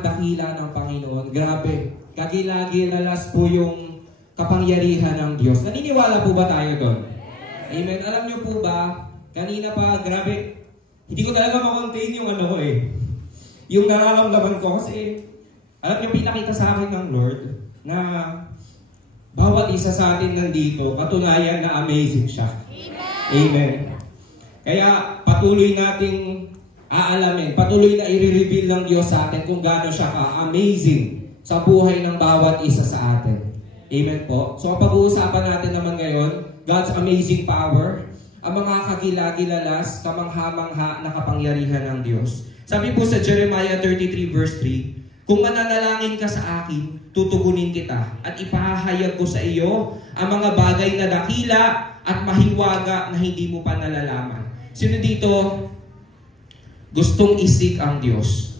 napakadakila ng Panginoon. Grabe, kagila-gilalas po yung kapangyarihan ng Diyos. Naniniwala po ba tayo doon? Amen. Alam niyo po ba, kanina pa, grabe, hindi ko talaga makontain yung ano ko yung nararamdaman ko kasi, alam niyo, pinakita sa akin ng Lord na bawat isa sa atin nandito, katunayan na amazing siya. Amen. Amen. Kaya patuloy nating aalamin, patuloy na i-reveal ng Diyos sa atin kung gaano siya ka-amazing sa buhay ng bawat isa sa atin. Amen po. So pag-uusapan natin naman ngayon, God's amazing power, ang mga kagila-gilalas, kamangha-mangha na kapangyarihan ng Diyos. Sabi po sa Jeremiah 33 verse 3, kung mananalangin ka sa akin, tutugunin kita at ipahahayag ko sa iyo ang mga bagay na dakila at mahiwaga na hindi mo pa nalalaman. Sino dito gustong isik ang Diyos?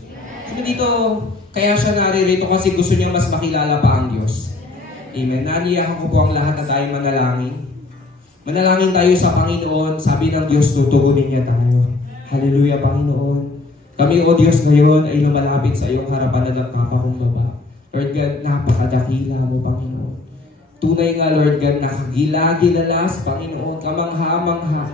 Sino dito kaya siya naririto kasi gusto niya mas makilala pa ang Diyos? Amen. Naniyakan ko po ang lahat na tayo manalangin. Manalangin tayo sa Panginoon. Sabi ng Diyos, tutugunin niya tayo. Hallelujah, Panginoon. Kami, O Diyos, ngayon ay lumalapit sa iyong harapan na nagpapakumbaba. Lord God, napakadakila mo, Panginoon. Tunay nga, Lord God, nakagila-gilalas, Panginoon, kamangha-mangha.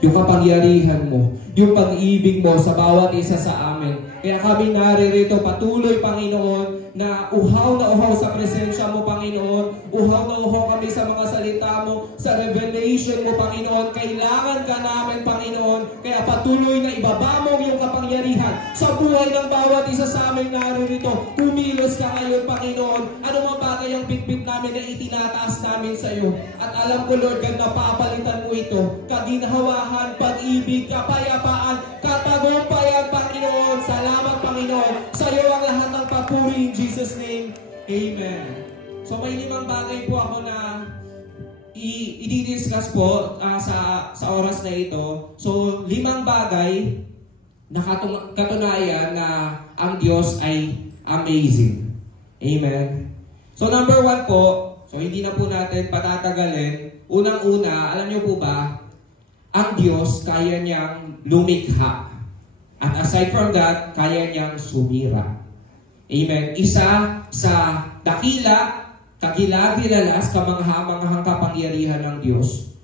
Yung kapangyarihan mo, yung pag-ibig mo sa bawat isa sa amin. Kaya kami naririto patuloy, Panginoon, na uhaw sa presensya mo, Panginoon. Uhaw na uhaw kami sa mga salita mo, sa revelation mo, Panginoon. Kailangan ka namin, Panginoon. Kaya patuloy na ibaba mo yung kapangyarihan sa buhay ng bawat isa sa amin naririto. Kumilos ka ngayon, Panginoon. Ano mga bagay ang bitbit namin na itinataas namin sa iyo. At alam ko, Lord God, na papalitan mo ito. Kaginhawahan, pag-ibig, kapayapaan, katagumpayan, Panginoon. Salamat, Panginoon. Sa iyo ang lahat ng papuri in Jesus' name. Amen. So may 5 bagay po ako na i-discuss po sa oras na ito. So 5 bagay na katunayan na ang Diyos ay amazing. Amen. So number 1 po, so hindi na po natin patatagalin. Unang-una, alam niyo po ba, ang Diyos kaya niyang lumikha. At aside from that, kaya niyang sumira. Amen. Isa sa dakila, kagila-gilalas, kamangha-manghang kapangyarihan ng Diyos,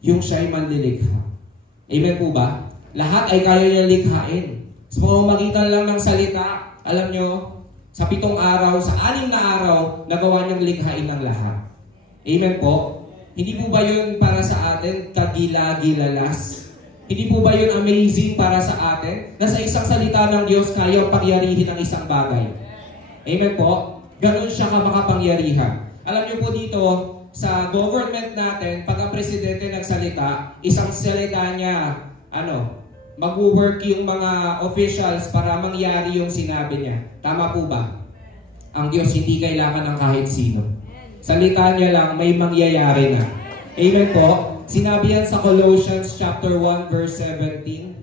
yung siya'y manlilikha. Amen po ba? Lahat ay kaya niyang likhain. Sa pamamagitan lang ng salita, alam nyo, sa 7 araw, sa 6 na araw, nagawa niyang likhain ng lahat. Amen po? Hindi po ba yun para sa atin, kagila-gilalas? Hindi po ba yun amazing para sa atin? Na sa isang salita ng Diyos, kaya pangyarihin ang isang bagay. Amen po? Ganon siya makapangyarihan. Alam niyo po dito, sa government natin, pag ang presidente nagsalita, isang salita niya, mag-work yung mga officials para mangyari yung sinabi niya. Tama po ba? Ang Diyos hindi kailangan ng kahit sino. Salita niya lang, may mangyayari na. Amen po? Sinabi yan sa Colossians chapter 1 verse 17.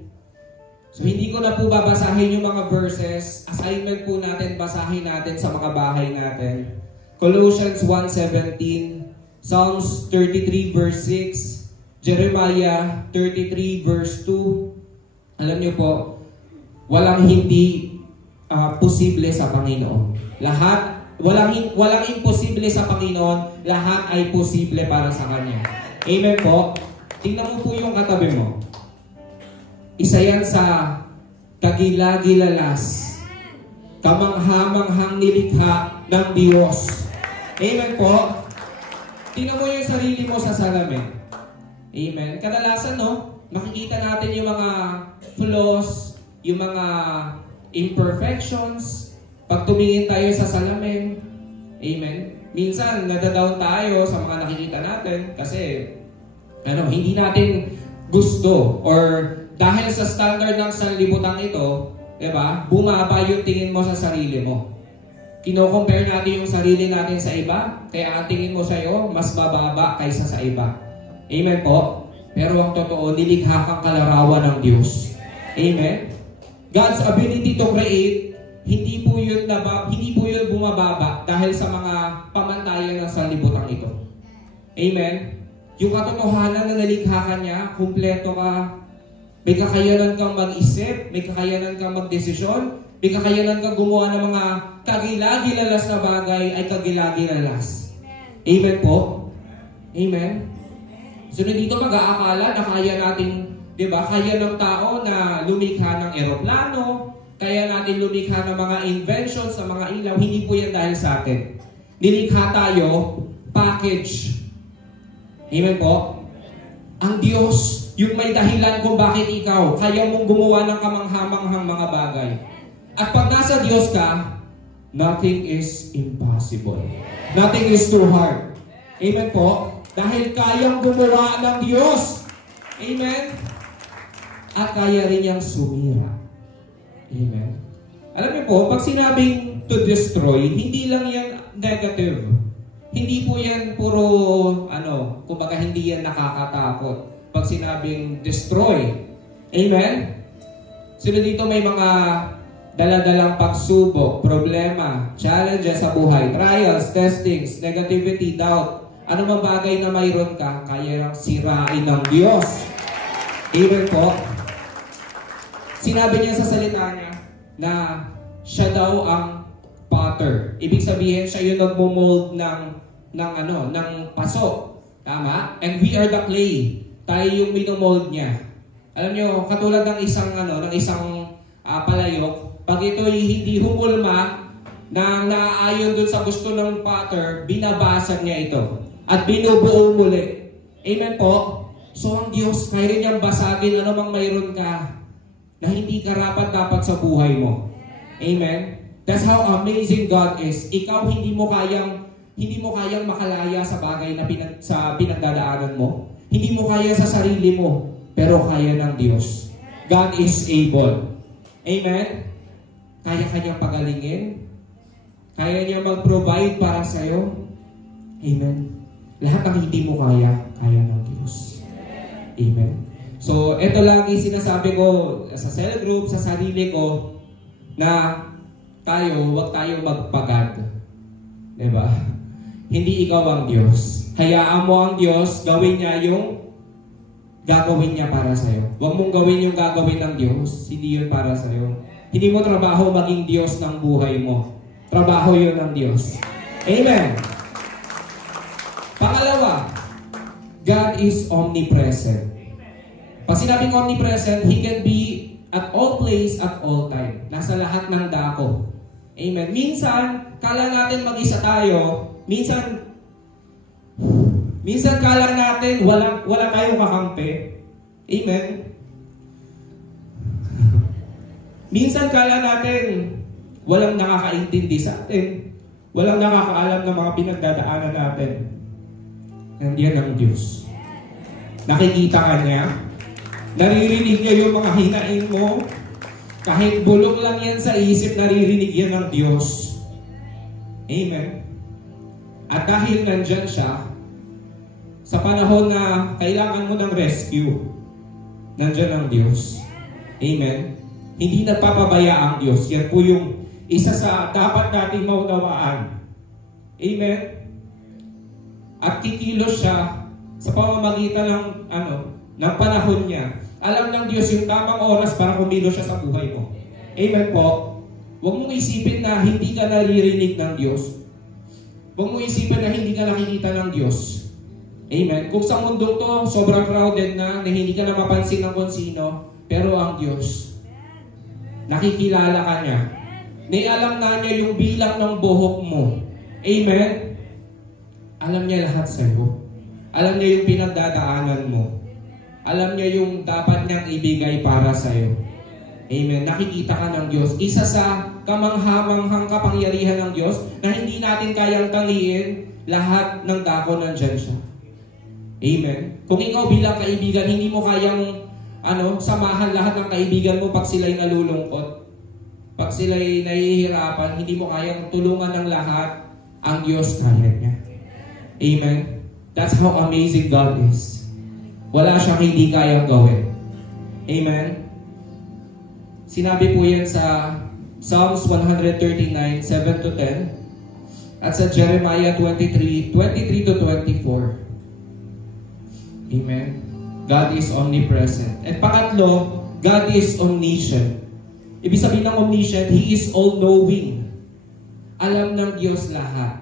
So hindi ko na po babasahin yung mga verses. Assignment po natin, basahin natin sa mga bahay natin. Colossians 1:17, Psalms 33 verse 6, Jeremiah 33 verse 2. Alam niyo po, walang hindi posible sa Panginoon. Walang imposible sa Panginoon. Lahat ay posible para sa Kanya. Amen po. Tingnan mo po yung katabi mo. Isa yan sa kagila-gilalas, kamangha-manghang nilikha ng Diyos. Amen po. Tingnan mo yung sarili mo sa salamin. Amen. Kadalasan, makikita natin yung mga flaws, yung mga imperfections. Pag tumingin tayo sa salamin, amen. Minsan, nadadown tayo sa mga nakikita natin kasi hindi natin gusto or dahil sa standard ng sanlibutan ito, diba, bumaba yung tingin mo sa sarili mo. Kino-compare natin yung sarili natin sa iba, kaya ang tingin mo sa iyo, mas bababa kaysa sa iba. Amen po? Pero ang totoo, nilikha kang kalarawan ng Diyos. Amen? God's ability to create, hindi po yun bumababa dahil sa mga pamantayan ng sanlibutan ito. Amen? Yung katotohanan na nalikha ka niya, kumpleto ka, may kakayanan kang mag-isip, may kakayanan kang magdesisyon, May kakayanan kang gumawa ng mga kagilagilalas na bagay ay kagilagilalas. Amen po? Amen? So dito mag-aakala na kaya natin, di ba, kaya ng tao na lumikha ng eroplano, kaya natin lumikha ng mga inventions sa mga ilaw. Hindi po yan dahil sa atin. Nilikha tayo, package. Amen po? Ang Diyos, yung may dahilan kung bakit ikaw, kaya mong gumawa ng kamanghamanghang mga bagay. At pag nasa Diyos ka, nothing is impossible. Nothing is too hard. Amen po? Dahil kayang gumawa ng Diyos. Amen? At kaya rin niyang sumira. Amen? Alam niyo po, pag sinabing to destroy, hindi lang yan negative. Hindi po yan puro, kumbaga hindi yan nakakatakot. Pag sinabing destroy. Amen? Sino dito may mga daladalang pagsubok, problema, challenges sa buhay, trials, testings, negativity, doubt. Ano mang bagay na mayroon ka, kaya sirain ng Diyos. Amen po? Sinabi niya sa salita niya na siya daw ang potter. Ibig sabihin, siya yung nagmo-mold ng paso. Tama? And we are the clay. Tayo yung minomold niya. Alam niyo, katulad ng isang palayok, pag ito'y hindi humulma na naaayon dun sa gusto ng potter, binabasag niya ito at binubuo muli. Amen po? So ang Diyos, kaya rin niyang basagin ano mang mayroon ka na hindi karapat-dapat sa buhay mo. Amen? That's how amazing God is. Ikaw hindi mo kayang makalaya sa bagay na pinagdadaanan mo. Hindi mo kaya sa sarili mo, pero kaya ng Diyos. God is able. Amen? Kaya kanyang pagalingin. Kaya niya mag-provide para sa'yo. Amen? Lahat ng hindi mo kaya, kaya ng Diyos. Amen? So, ito lagi sinasabi ko sa cell group, sa sarili ko, na huwag tayo magpagad. Diba? Hindi ikaw ang Diyos. Hayaan mo ang Diyos, gawin niya yung gagawin niya para sa'yo. Huwag mong gawin yung gagawin ng Diyos. Hindi yun para sa'yo. Hindi mo trabaho maging Diyos ng buhay mo. Trabaho yun ng Diyos. Amen. Pangalawa, God is omnipresent. Pag sinabing omnipresent, He can be at all place, at all time. Nasa lahat ng dako. Amen. Minsan, kala natin mag-isa tayo. Minsan kala natin wala tayong kakampi. Amen. Minsan kala natin walang nakakaintindi sa atin. Walang nakakaalam ng mga pinagdadaanan natin. Nandiyan ang Diyos. Nakikita ka niya. Naririnig niya yung mga hinaing mo. Kahit bulok lang yan sa isip, naririnig yan ng Diyos. Amen. At dahil nandyan siya, sa panahon na kailangan mo ng rescue, nandyan ang Diyos. Amen. Hindi nagpapabaya ang Diyos. Yan po yung isa sa dapat nating maunawaan. Amen. At kikilos siya sa pamamagitan ng panahon niya. Alam ng Diyos yung tamang oras para kumilos siya sa buhay mo. Amen po. Huwag mong isipin na hindi ka naririnig ng Diyos. Huwag mong isipin na hindi ka nakikita ng Diyos. Amen. Kung sa mundong to, sobrang crowded na hindi ka na mapansin ng kung sino, pero ang Diyos, nakikilala ka niya. Alam na niya yung bilang ng buhok mo. Amen. Alam niya lahat sa'yo. Alam niya yung pinagdadaanan mo. Alam niya yung dapat niyang ibigay para sa'yo. Amen. Nakikita ka ng Diyos. Isa sa kamanghamanghang kapangyarihan ng Diyos na hindi natin kayang tangiin, lahat ng dako nandyan siya. Amen. Kung ikaw bilang kaibigan, hindi mo kayang samahan lahat ng kaibigan mo pag sila'y nalulungkot. Pag sila'y nahihirapan, hindi mo kayang tulungan ng lahat, ang Diyos kaya niya. Amen. That's how amazing God is. Wala siyang hindi kayang gawin. Amen. Sinabi po yan sa Psalms 139, 7-10 at sa Jeremiah 23, 23-24. Amen. God is omnipresent. At pangatlo, God is omniscient. Ibig sabihin ng omniscient, He is all-knowing. Alam ng Diyos lahat.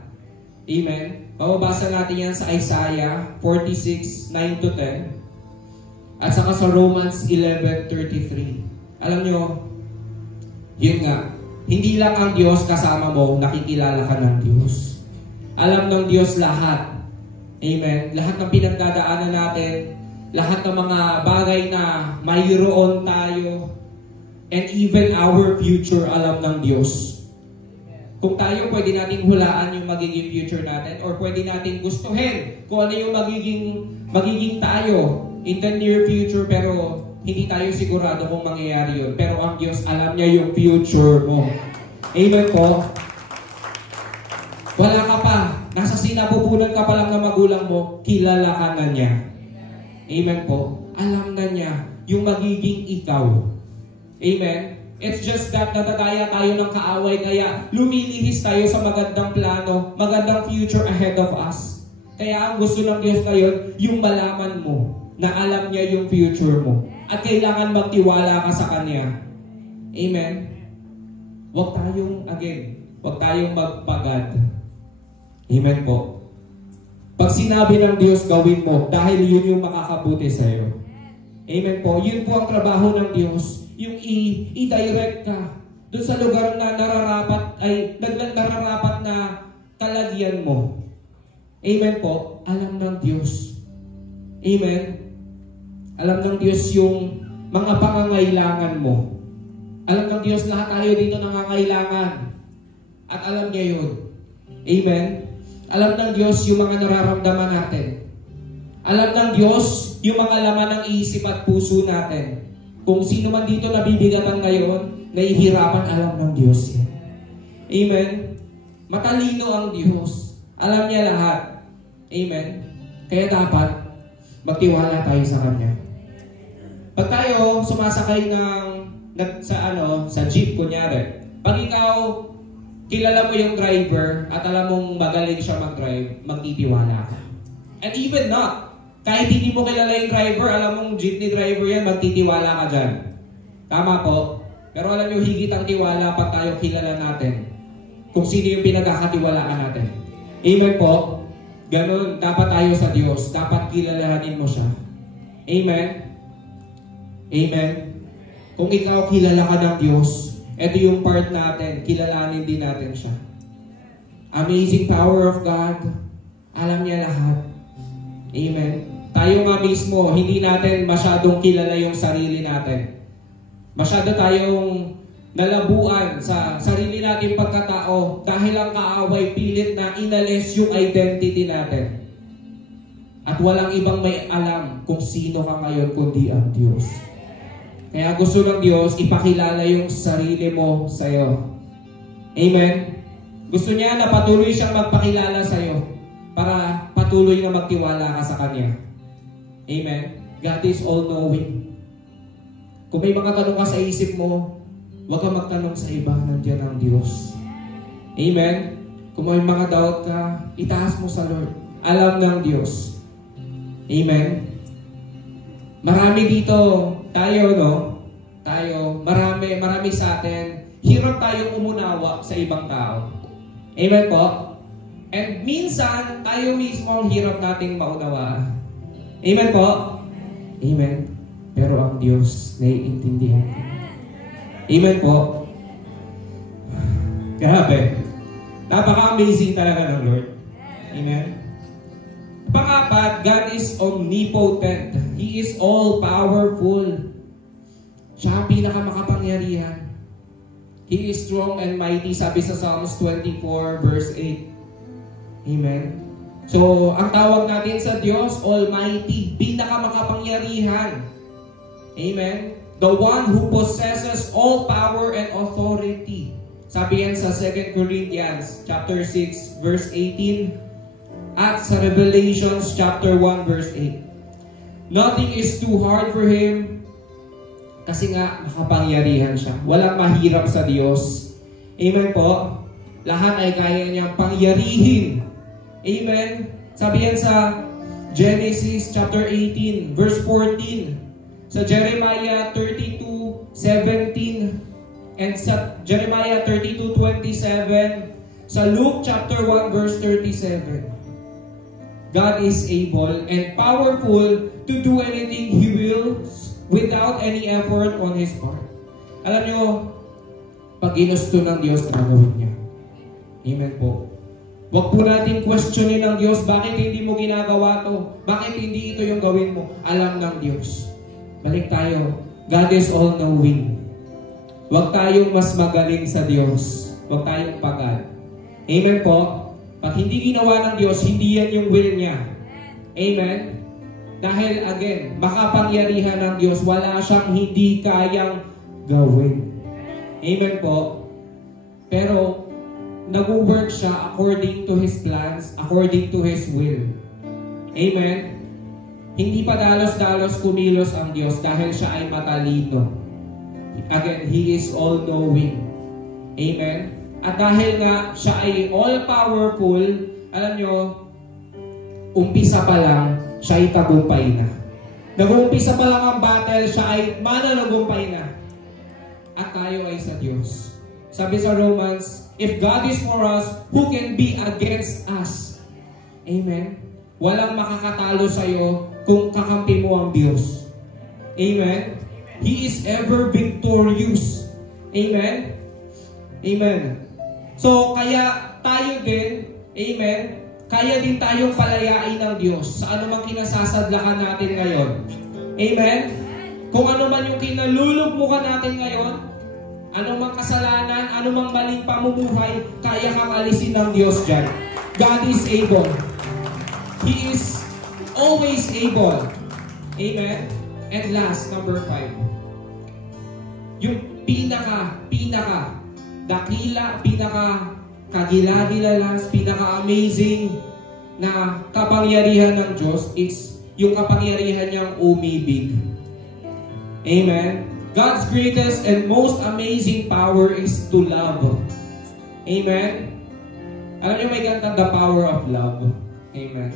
Amen? Mababasa natin yan sa Isaiah 46, 9-10. At saka sa Romans 11:33. Alam nyo, yun nga, hindi lang ang Diyos kasama mo, nakikilala ka ng Diyos. Alam ng Diyos lahat. Amen? Lahat ng pinagdadaanan natin, lahat ng mga bagay na mayroon tayo, and even our future, alam ng Diyos. Kung tayo, pwede nating hulaan yung magiging future natin, or pwede nating gustuhin kung ano yung magiging tayo in the near future, pero hindi tayo sigurado kung mangyayari yun. Pero ang Diyos, alam niya yung future mo. Amen po? Wala ka pa. Nasa sinapupunan ka pa lang ng magulang mo, kilala ka na niya. Amen po? Alam na niya yung magiging ikaw. Amen? It's just that natataya tayo ng kaaway, kaya lumilihis tayo sa magandang plano, magandang future ahead of us. Kaya ang gusto ng Diyos ngayon, yung malaman mo na alam niya yung future mo. At kailangan magtiwala ka sa Kanya. Amen? Huwag tayong magpagad. Amen po. Pag sinabi ng Diyos, gawin mo, dahil yun yung makakabuti sa'yo. Amen po. Yun po ang trabaho ng Diyos. Yung i-direct ka doon sa lugar na nararapat na kalagyan mo. Amen po. Alam ng Diyos. Amen. Alam ng Diyos yung mga pangangailangan mo. Alam ng Diyos lahat tayo dito nangangailangan. At alam niya yun. Amen. Alam ng Diyos yung mga nararamdaman natin. Alam ng Diyos yung mga laman ng isip at puso natin. Kung sino man dito nabibigatan ngayon, nahihirapan, alam ng Diyos yan. Amen? Matalino ang Diyos. Alam niya lahat. Amen? Kaya dapat magtiwala tayo sa Kanya. Pag tayo sumasakay sa jeep, kunyari, pag ikaw kilala mo yung driver at alam mong magaling siya mag-drive, magtitiwala ka. And even not, kahit hindi mo kilala yung driver, alam mong jeepney driver yan, magtitiwala ka dyan. Tama po? Pero alam nyo, higit ang tiwala pag tayo kilala natin kung sino yung pinagkakatiwalaan natin. Amen po? Ganun, dapat tayo sa Diyos. Dapat kilalanin mo siya. Amen? Amen? Kung ikaw kilala ka ng Diyos, ito yung part natin, kilalanin din natin siya. Amazing power of God. Alam niya lahat. Amen? Tayo nga mismo, hindi natin masyadong kilala yung sarili natin. Masyado tayong nalabuan sa sarili nating pagkatao dahil ang kaaway pilit na inalis yung identity natin. At walang ibang may alam kung sino ka ngayon kundi ang Diyos. Kaya gusto ng Diyos ipakilala yung sarili mo sa'yo. Amen? Gusto niya na patuloy siyang magpakilala sa'yo para patuloy na magtiwala ka sa Kanya. Amen? God is all-knowing. Kung may mga tanong ka sa isip mo, huwag ka magtanong sa iba, nandiyan ang Diyos. Amen? Kung may mga doubt ka, itaas mo sa Lord. Alam ng Diyos. Amen? Marami dito, marami sa atin, hirap tayong umunawa sa ibang tao. Amen po? And minsan, tayo mismo ang hirap nating maunawaan. Amen po? Amen. Pero ang Diyos, naiintindihan ko. Amen po? Grabe. Napaka-amazing talaga ng Lord. Amen. Pangapat, God is omnipotent. He is all-powerful. Siya ang pinakamakapangyarihan. He is strong and mighty, sabi sa Psalms 24 verse 8. Amen. So, ang tawag natin sa Diyos, Almighty, pinakamakapangyarihan. Amen. The one who possesses all power and authority. Sabi yan sa 2 Corinthians chapter 6 verse 18 at sa Revelations chapter 1 verse 8. Nothing is too hard for Him kasi nga makapangyarihan siya. Walang mahirap sa Diyos. Amen po. Lahat ay kaya niyang pangyarihin. Amen. Sabi yan sa Genesis chapter 18 verse 14. Sa Jeremiah 32:17. and sa Jeremiah 32:27, sa Luke chapter 1 verse 37. God is able and powerful to do anything He wills without any effort on His part. Alam nyo, pag ginusto ng Diyos, gagawin niya. Amen po. Huwag po natin questionin ng Diyos, bakit hindi mo ginagawa to? Bakit hindi ito yung gawin mo? Alam ng Diyos. Balik tayo. God is all-knowing. Huwag tayong mas magaling sa Diyos. Huwag tayong pagad. Amen po. Pag hindi ginawa ng Diyos, hindi yan yung will niya. Amen? Dahil again, makapangyarihan ng Diyos, wala siyang hindi kayang gawin. Amen po. Pero, nag-work siya according to His plans, according to His will. Amen? Hindi pa dalos-dalos kumilos ang Diyos dahil siya ay matalino. Again, He is all-knowing. Amen? At dahil nga siya ay all-powerful, alam nyo, umpisa pa lang, siya ay tagumpay na. Nag-uumpisa pa lang ang battle, siya ay mananagumpay na. At tayo ay sa Diyos. Sabi sa Romans, if God is for us, who can be against us? Amen? Walang makakatalo sa'yo kung kakampi mo ang Diyos. Amen? He is ever victorious. Amen? Amen. So, kaya tayo din, amen, kaya din tayong palayain ng Diyos sa anumang kinasasadlakan natin ngayon. Amen? Kung ano man yung kinalulugmukan natin ngayon, anumang kasalanan, anumang maling pamumuhay, kaya kang alisin ng Diyos dyan. God is able. He is always able. Amen? And last, number 5. Yung dakila, kagila-gilalas, pinaka-amazing na kapangyarihan ng Diyos is yung kapangyarihan niyang umibig. Amen? God's greatest and most amazing power is to love. Amen? Alam niyo may ganda, the power of love. Amen?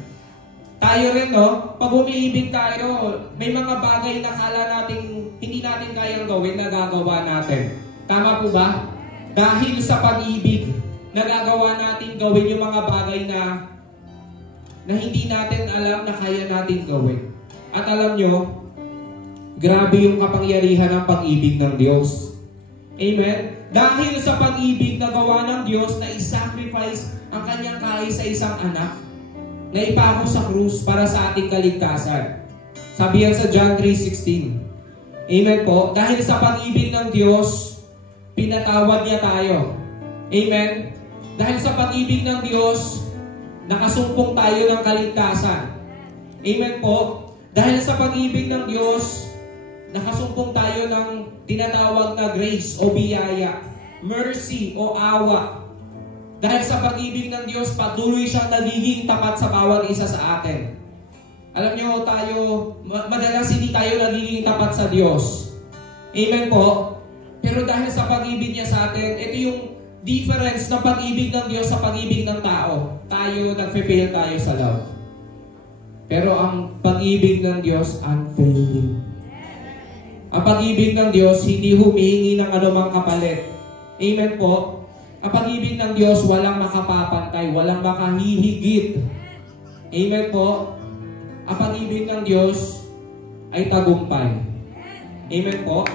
Tayo rin, no? Pag umiibig tayo, may mga bagay na kala natin, hindi natin kayang gawin, nagagawa natin. Tama po ba? Dahil sa pag-ibig, nagagawa natin gawin yung mga bagay na hindi natin alam na kaya natin gawin. At alam nyo, grabe yung kapangyarihan ng pag-ibig ng Diyos. Amen? Dahil sa pag-ibig na gawa ng Diyos na i-sacrifice ang kanyang kaisa isang anak, na ipako sa krus para sa ating kaligtasan. Sabi yan sa John 3:16. Amen po. Dahil sa pag-ibig ng Diyos, pinatawad niya tayo. Amen? Dahil sa pag-ibig ng Diyos, nakasumpong tayo ng kaligtasan. Amen po. Dahil sa pag-ibig ng Diyos, nakasumpong tayo ng tinatawag na grace o biyaya, mercy o awa. Dahil sa pag-ibig ng Diyos, patuloy siyang nagiging tapat sa bawat isa sa atin. Alam niyo, madalas hindi tayo nagiging tapat sa Diyos. Amen po? Pero dahil sa pag-ibig niya sa atin, ito yung difference ng pag-ibig ng Diyos sa pag-ibig ng tao. Tayo, nagfe-fail tayo sa love. Pero ang pag-ibig ng Diyos, unfailing. Ang pag-ibig ng Diyos, hindi humihingi ng anumang kapalit. Amen po? Ang pag-ibig ng Diyos, walang makapapantay, walang makahihigit. Amen po? Ang pag-ibig ng Diyos ay tagumpay. Amen po?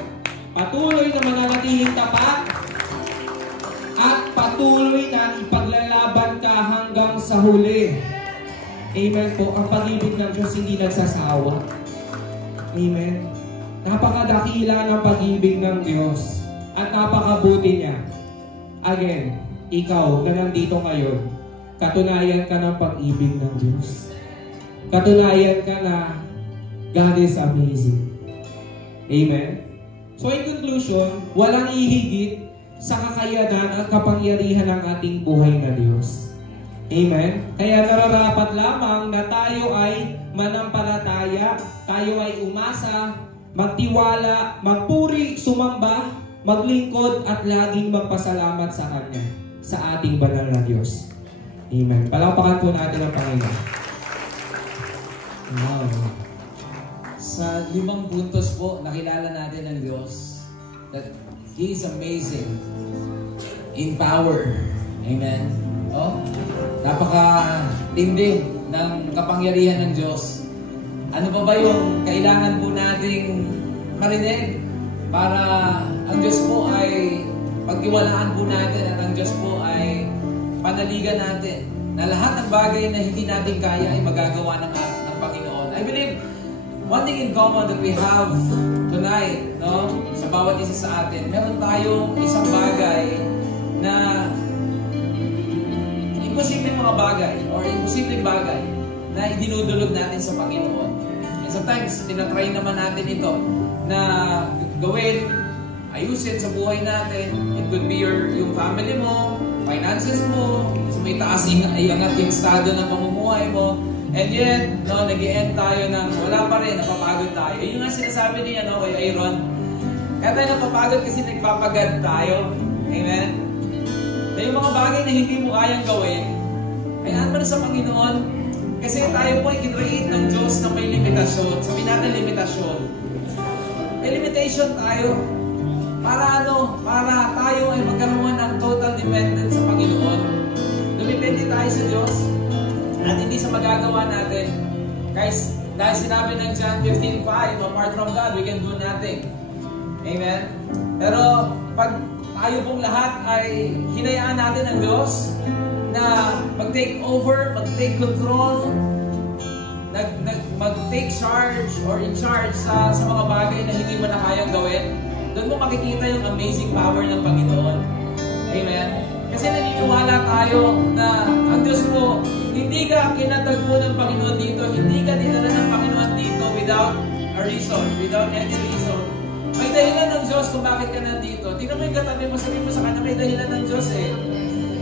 Patuloy na mananatiling tapat at patuloy na ipaglalaban ka hanggang sa huli. Amen po? Ang pag-ibig ng Diyos hindi nagsasawa. Amen? Napakadakila ng pag-ibig ng Diyos at napakabuti niya. Again, ikaw na nandito ngayon, katunayan ka ng pag-ibig ng Diyos. Katunayan ka na God is amazing. Amen? So in conclusion, walang ihigit sa kakayanan at kapangyarihan ng ating buhay na Diyos. Amen? Kaya nararapat lamang na tayo ay manampalataya, tayo ay umasa, magtiwala, magpuri, sumamba, maglingkod at laging magpasalamat sa Kanya, sa ating banal na Diyos. Amen. Palakpakan po natin ang Panginoon. Wow. Sa 5 puntos po, nakilala natin ang Diyos. That He is amazing in power. Amen. Oh, napaka-tindi ng kapangyarihan ng Diyos. Ano pa ba yung kailangan po nating marinig para ang Diyos po ay pagtiwalaan po natin at ang Diyos po ay panaligan natin na lahat ng bagay na hindi natin kaya ay magagawa ng Panginoon. I believe one thing in common that we have tonight, no, sa bawat isa sa atin, meron tayong isang bagay na imposibleng mga bagay or imposibleng bagay na idinudulog natin sa Panginoon. And sometimes, tinatry naman natin ito na gawin, ayusin sa buhay natin. It could be yung family mo, finances mo, so may taas iangat yung estado ng pamumuhay mo. And yet, no, nag-i-end tayo ng wala pa rin, napapagod tayo. Yun nga sinasabi niya, no, kay Aaron. Kaya tayo napapagod kasi nagpapagad tayo. Amen? Na yung mga bagay na hindi mo kayang gawin, kayaan mo na sa Panginoon. Kasi tayo po ay kinreate ng Diyos na may limitasyon. Sabihin natin limitasyon. May limitation tayo. Para ano? Para tayo ay magkaroon ng total dependence sa Panginoon. Dumipende tayo sa Diyos at hindi sa magagawa natin. Guys, dahil sinabi ng John 15:5, apart from God, we can do nothing. Amen? Pero pag tayo pong lahat ay hinayaan natin ng Diyos na mag-take over, mag-take control, mag-take charge or in charge sa mga bagay na hindi mo na kayang gawin, doon mo makikita yung amazing power ng Panginoon. Amen? Kasi naniniwala tayo na ang Diyos mo, hindi ka kinatagpo ng Panginoon dito, hindi ka dinala ng Panginoon dito without a reason, without any reason. May dahilan ng Diyos kung bakit ka nandito. Tingnan mo yung katabi mo, sabihin mo sa kanya, may dahilan ng Diyos eh.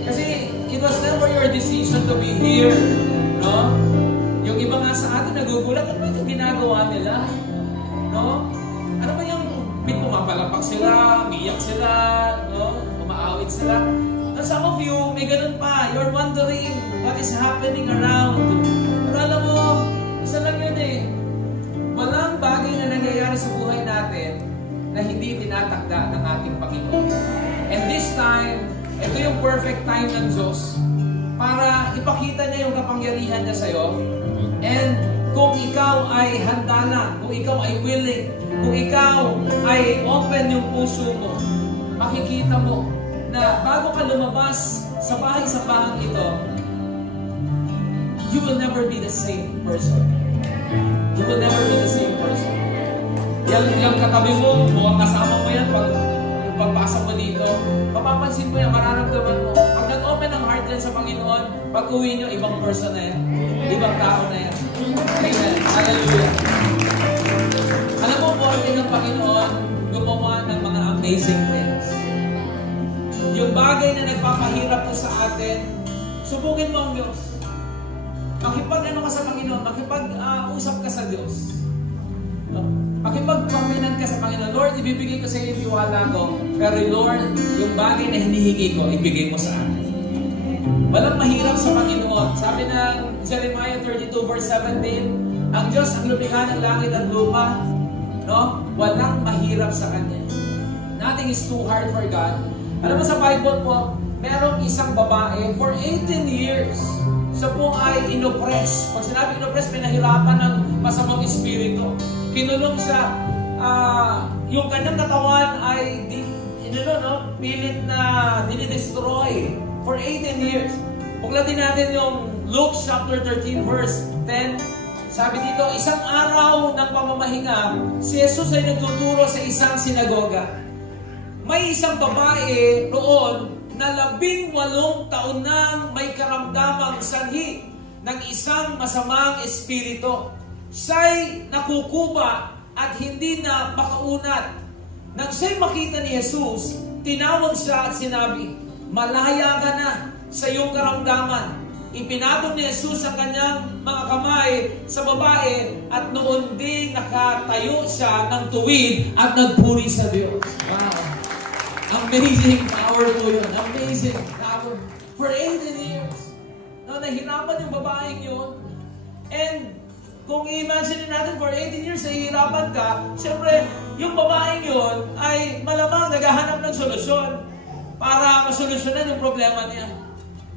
Kasi it was never your decision to be here. No? Yung iba nga sa atin nagugulat, ano ba yung ginagawa nila? No? Ano ba yung pumapalapak sila, umiyak sila, no? Umaawit sila? And some of you, may ganun pa. You're wondering what is happening around. Pero alam mo, isa lang yun eh. Walang bagay na nangyayari sa buhay natin na hindi tinatakda ng ating Panginoon. And this time, ito yung perfect time ng Diyos para ipakita niya yung kapangyarihan niya sa'yo. And kung ikaw ay handa lang, kung ikaw ay willing, kung ikaw ay open yung puso mo, makikita mo na bago ka lumabas sa bahay-sabahang ito, you will never be the same person. You will never be the same person. Yung katabi mo, mukhang kasama mo yan yung pagpasok mo dito, mapapansin mo yan, mararamdaman mo. Pag nag-open ang heart yan sa Panginoon, pag uwi nyo, ibang person na yan. Ibang tao na yan. Amen. Hallelujah. Alam mo, born ng Panginoon, gumawa ng mga amazing things. Yung bagay na nagpapahirap na sa atin, subukin mo ang Diyos. Makipag-ano ka sa Panginoon, makipag-usap ka sa Diyos. No? Makipag-covenant ka sa Panginoon. Lord, ibibigay ko sa iyo yung tiwala ko. Pero Lord, yung bagay na hinihingi ko, ibigay mo sa akin. Walang mahirap sa Panginoon. Sabi ng Jeremiah 32 verse 17, ang Diyos ang lumikha ng langit at lupa, no? Walang mahirap sa Kanya. Nothing is too hard for God. Alam mo sa Bible po, merong isang babae for 18 years. Siya po ay inoppress. Pag sinabi inoppress, pinahirapan ng masamang espiritu. Kinulong siya. Yung kanyang katawan ay pilit na dinidestroy for 18 years. Paglatin natin yung Luke chapter 13 verse 10. Sabi dito, isang araw ng pamamahinga, si Jesus ay nagtuturo sa isang sinagoga. May isang babae roon na 18 taon nang may karamdamang sanhi ng isang masamang espiritu. Siya'y nakukuba at hindi na makaunat. Nang siya'y makita ni Jesus, tinawag siya at sinabi, malaya ka na sa iyong karamdaman. Ipinabog ni Jesus ang kanyang mga kamay sa babae at noon din nakatayo siya ng tuwid at nagpuri sa Diyos. Wow! Amazing power po yun. Amazing power. For 18 years. No, nahirapan yung babaeng yun. And kung i-imagine natin for 18 years nahihirapan ka, siyempre, yung babaeng yun ay malamang naghahanap ng solusyon para masolusyonan yung problema niya.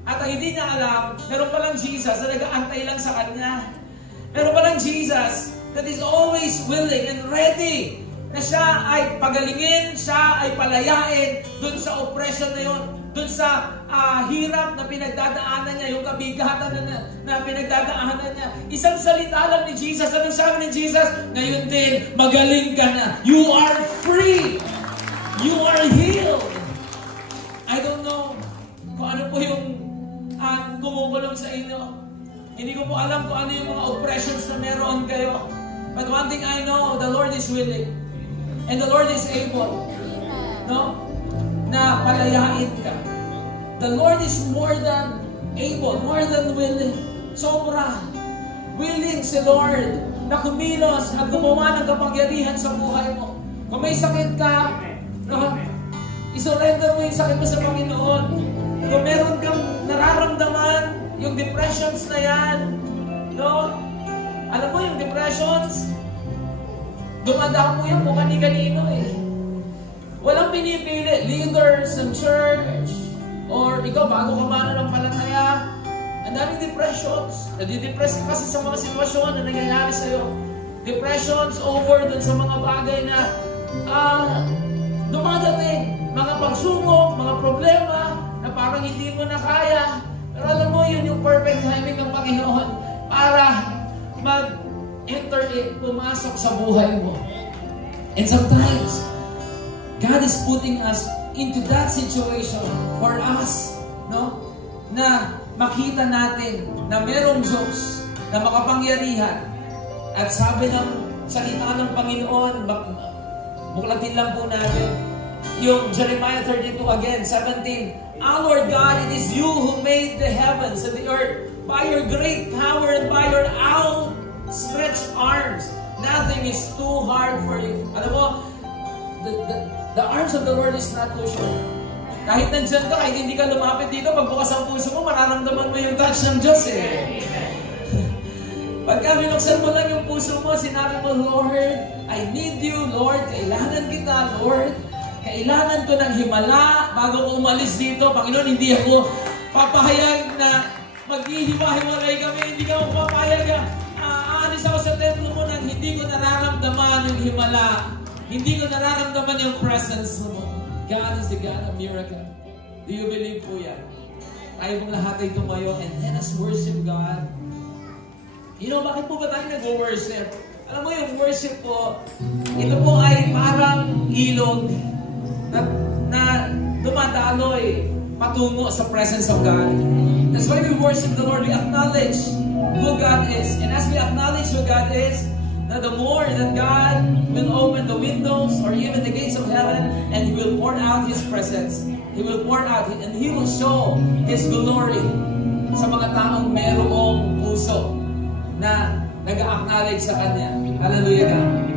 At ang hindi niya alam, meron palang Jesus na nag-aantay lang sa kanya. Meron palang Jesus that is always willing and ready na siya ay pagalingin, siya ay palayain dun sa oppression na yun, dun sa hirap na pinagdadaanan niya, yung kabigatan na pinagdadaanan niya. Isang salita lang ni Jesus. Anong sabi ni Jesus? Ngayon din, magaling ka na. You are free. You are healed. I don't know kung ano po yung kumukulong sa inyo. Hindi ko po alam kung ano yung mga oppressions na meron kayo. But one thing I know, the Lord is willing. And the Lord is able. No? Na palayain ka. The Lord is more than able, more than willing. Sobra. Willing si Lord na kumilos at gumawa ng kapangyarihan sa buhay mo. Kung may sakit ka, no? I-surrender mo yung sakit mo sa Panginoon. Kung meron kang nararamdaman, yung depressions na yan, no? Alam mo yung depressions, dumadaan mo yan kung kani-kanino eh. Walang pinipili, leaders ng church, or ikaw bago ka mananampalataya, ang daming depressions. Nadidepress ka kasi sa mga sitwasyon na nangyayari sa'yo. Depressions over dun sa mga bagay na dumadating. Mga pagsubok, mga problema, na parang hindi mo na kaya. Pero alam mo, yun yung perfect timing ng Panginoon para mag-enter in, pumasok sa buhay mo. And sometimes, God is putting us into that situation for us, no? Na makita natin na merong Diyos na makapangyarihan. At sabi ng salita ng Panginoon, buklatin lang po natin, yung Jeremiah 32 again, 17, Our Lord God, it is you who made the heavens and the earth by your great power and by your outstretched arms. Nothing is too hard for you. Alam mo, the arms of the Lord is not too short. Kahit nandyan ka, kahit hindi ka lumapit dito, pagbukas ang puso mo, mararamdaman mo yung touch ng Diyos eh. Pagka binuksan mo lang yung puso mo, sinabi mo, Lord, I need you, Lord. Kailangan kita, Lord. Kailangan ko ng himala bago ko umalis dito. Panginoon, hindi ako papahayag na maghihiwa-hiwalay kami. Hindi ka ako papahayag na aalis ako sa templo mo nang hindi ko nararamdaman yung himala. Hindi ko nararamdaman yung presence mo. God is the God of miracle. Do you believe po yan? Tayo pong lahat ay tumayo and let us worship God. You know, bakit po ba tayo nag-worship? Alam mo yung worship po, ito po ay parang ilog na dumadaloy patungo sa presence of God. That's why we worship the Lord. We acknowledge who God is. And as we acknowledge who God is, now the more that God will open the windows or even the gates of heaven and He will pour out His presence. He will pour out and He will show His glory sa mga taong merong puso na nag-acknowledge sa Kanya. Hallelujah God.